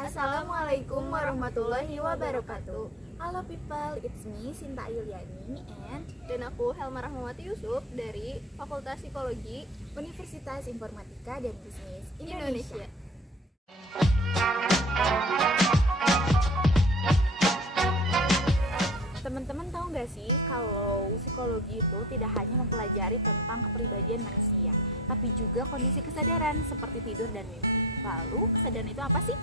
Assalamualaikum warahmatullahi wabarakatuh. Halo people, it's me Sinta Yuliani dan aku Helma Rahmawati Yusuf dari Fakultas Psikologi Universitas Informatika dan Bisnis Indonesia. Teman-teman tahu nggak sih kalau psikologi itu tidak hanya mempelajari tentang kepribadian manusia, tapi juga kondisi kesadaran seperti tidur dan mimpi. Lalu kesadaran itu apa sih?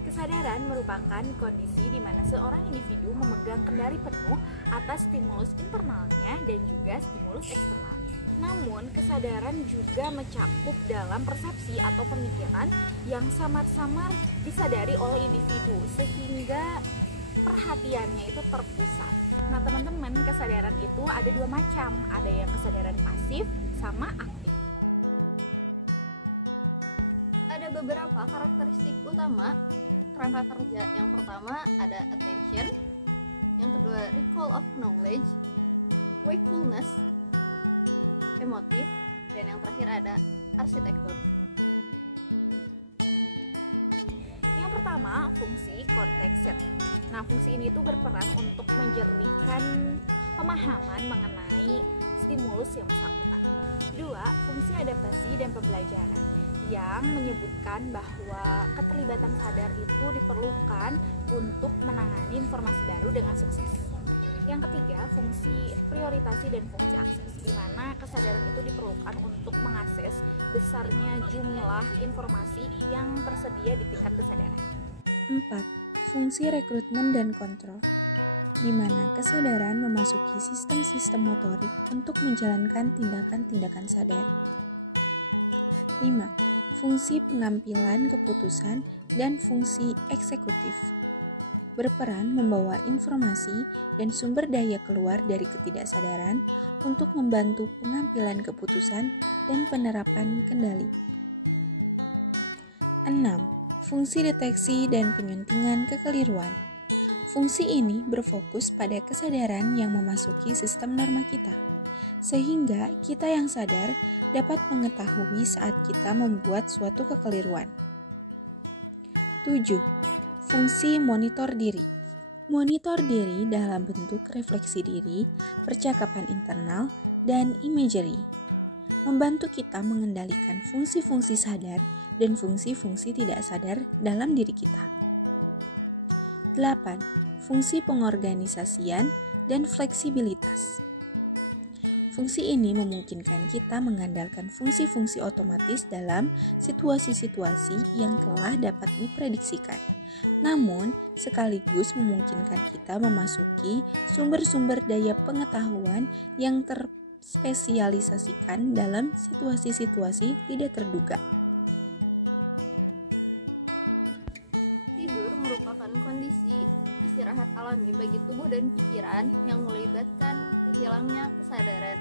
Kesadaran merupakan kondisi di mana seorang individu memegang kendali penuh atas stimulus internalnya dan juga stimulus eksternalnya. Namun, kesadaran juga mencakup dalam persepsi atau pemikiran yang samar-samar disadari oleh individu sehingga perhatiannya itu terpusat. Nah, teman-teman, kesadaran itu ada dua macam. Ada yang kesadaran pasif sama aktif. Ada beberapa karakteristik utama kerangka kerja. Yang pertama ada attention, yang kedua recall of knowledge, wakefulness, emotif, dan yang terakhir ada arsitektur. Yang pertama, fungsi context. Nah, fungsi ini tuh berperan untuk menjernihkan pemahaman mengenai stimulus yang bersangkutan. Dua, fungsi adaptasi dan pembelajaran, yang menyebutkan bahwa keterlibatan sadar itu diperlukan untuk menangani informasi baru dengan sukses. Yang ketiga, fungsi prioritasi dan fungsi akses, di mana kesadaran itu diperlukan untuk mengakses besarnya jumlah informasi yang tersedia di tingkat kesadaran. 4. Fungsi rekrutmen dan kontrol, di mana kesadaran memasuki sistem-sistem motorik untuk menjalankan tindakan-tindakan sadar. 5. Fungsi pengambilan keputusan dan fungsi eksekutif, berperan membawa informasi dan sumber daya keluar dari ketidaksadaran untuk membantu pengambilan keputusan dan penerapan kendali. 6. Fungsi deteksi dan penyuntingan kekeliruan. Fungsi ini berfokus pada kesadaran yang memasuki sistem norma kita, sehingga kita yang sadar dapat mengetahui saat kita membuat suatu kekeliruan. 7. Fungsi monitor diri. Monitor diri dalam bentuk refleksi diri, percakapan internal, dan imagery, membantu kita mengendalikan fungsi-fungsi sadar dan fungsi-fungsi tidak sadar dalam diri kita. 8. Fungsi pengorganisasian dan fleksibilitas. Fungsi ini memungkinkan kita mengandalkan fungsi-fungsi otomatis dalam situasi-situasi yang telah dapat diprediksikan, namun sekaligus memungkinkan kita memasuki sumber-sumber daya pengetahuan yang terspesialisasikan dalam situasi-situasi tidak terduga. Tidur merupakan kondisi istirahat alami bagi tubuh dan pikiran yang melibatkan hilangnya kesadaran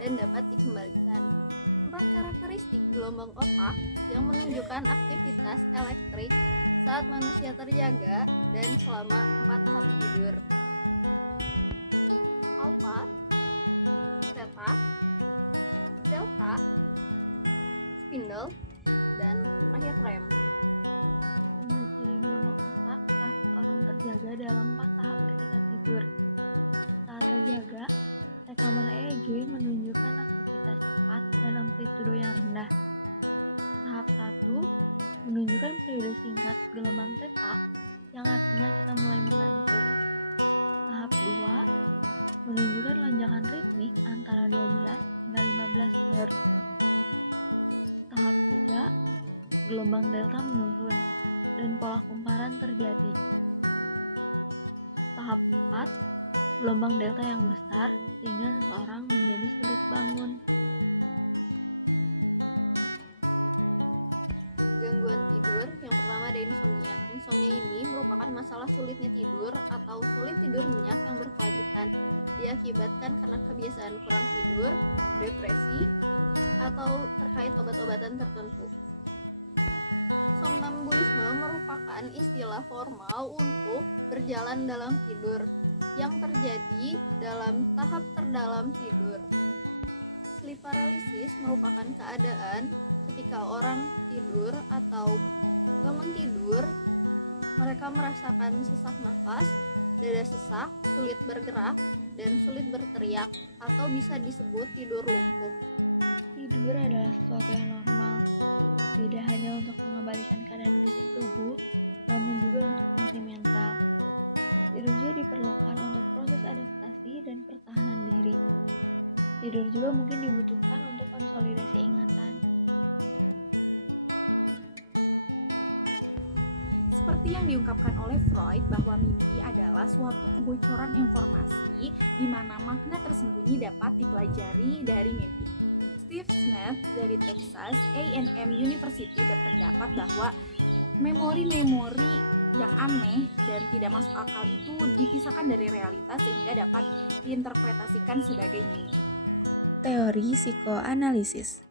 dan dapat dikembalikan. 4 karakteristik gelombang otak yang menunjukkan aktivitas elektrik saat manusia terjaga dan selama 4 tahap tidur: alpha, theta, delta, spindle, dan terakhir REM. Ciri gelombang otak saat orang terjaga dalam 4 tahap ketika tidur. Saat terjaga, rekaman EEG menunjukkan aktivitas cepat dan amplitudo yang rendah. Tahap 1 menunjukkan periode singkat gelombang theta, yang artinya kita mulai mengantuk. Tahap 2 menunjukkan lonjakan ritmik antara 12 hingga 15 Hz. Tahap 3, gelombang delta menurun dan pola kumparan terjadi. Tahap 4, gelombang delta yang besar sehingga seseorang menjadi sulit bangun. Gangguan tidur, yang pertama ada insomnia. Insomnia ini merupakan masalah sulitnya tidur atau sulit tidur nyenyak yang berkelanjutan, diakibatkan karena kebiasaan kurang tidur, depresi, atau terkait obat-obatan tertentu. Somnambulisme merupakan istilah formal untuk berjalan dalam tidur yang terjadi dalam tahap terdalam tidur. Sleep paralysis merupakan keadaan ketika orang tidur atau bangun tidur Mereka merasakan sesak nafas, dada sesak, sulit bergerak, dan sulit berteriak, atau bisa disebut tidur lumpuh. Tidur adalah sesuatu yang normal, tidak hanya untuk mengembalikan keadaan fisik tubuh, namun juga untuk fungsi mental. Tidur juga diperlukan untuk proses adaptasi dan pertahanan diri. Tidur juga mungkin dibutuhkan untuk konsolidasi ingatan. Seperti yang diungkapkan oleh Freud bahwa mimpi adalah suatu kebocoran informasi di mana makna tersembunyi dapat dipelajari dari mimpi. Steve Smith dari Texas A&M University berpendapat bahwa memori-memori yang aneh dan tidak masuk akal itu dipisahkan dari realitas sehingga dapat diinterpretasikan sebagai mimpi. Teori psikoanalisis.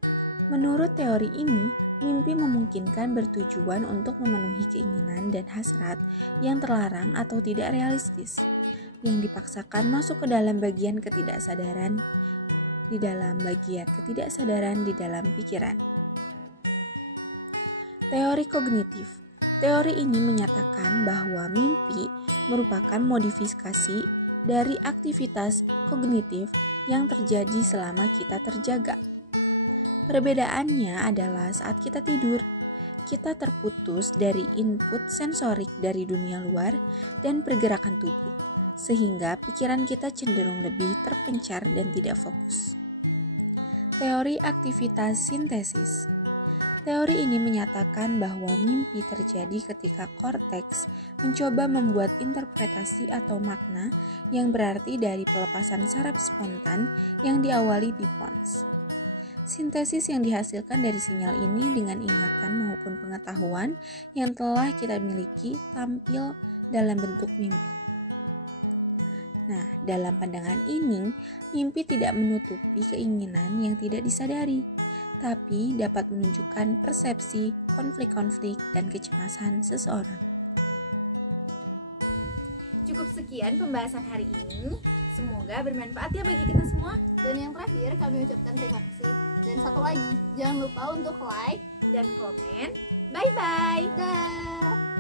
Menurut teori ini, mimpi memungkinkan bertujuan untuk memenuhi keinginan dan hasrat yang terlarang atau tidak realistis, yang dipaksakan masuk ke dalam bagian ketidaksadaran di dalam pikiran. Teori kognitif. Teori ini menyatakan bahwa mimpi merupakan modifikasi dari aktivitas kognitif yang terjadi selama kita terjaga. Perbedaannya adalah saat kita tidur, kita terputus dari input sensorik dari dunia luar dan pergerakan tubuh, sehingga pikiran kita cenderung lebih terpencar dan tidak fokus. Teori aktivitas sintesis. Teori ini menyatakan bahwa mimpi terjadi ketika korteks mencoba membuat interpretasi atau makna yang berarti dari pelepasan saraf spontan yang diawali di pons. Sintesis yang dihasilkan dari sinyal ini dengan ingatan maupun pengetahuan yang telah kita miliki tampil dalam bentuk mimpi. Nah, dalam pandangan ini, mimpi tidak menutupi keinginan yang tidak disadari, tapi dapat menunjukkan persepsi, konflik-konflik, dan kecemasan seseorang. Cukup sekian pembahasan hari ini. Semoga bermanfaat ya bagi kita semua. Dan yang terakhir, kami ucapkan terima kasih. Dan satu lagi, jangan lupa untuk like Dan komen. Bye-bye. dan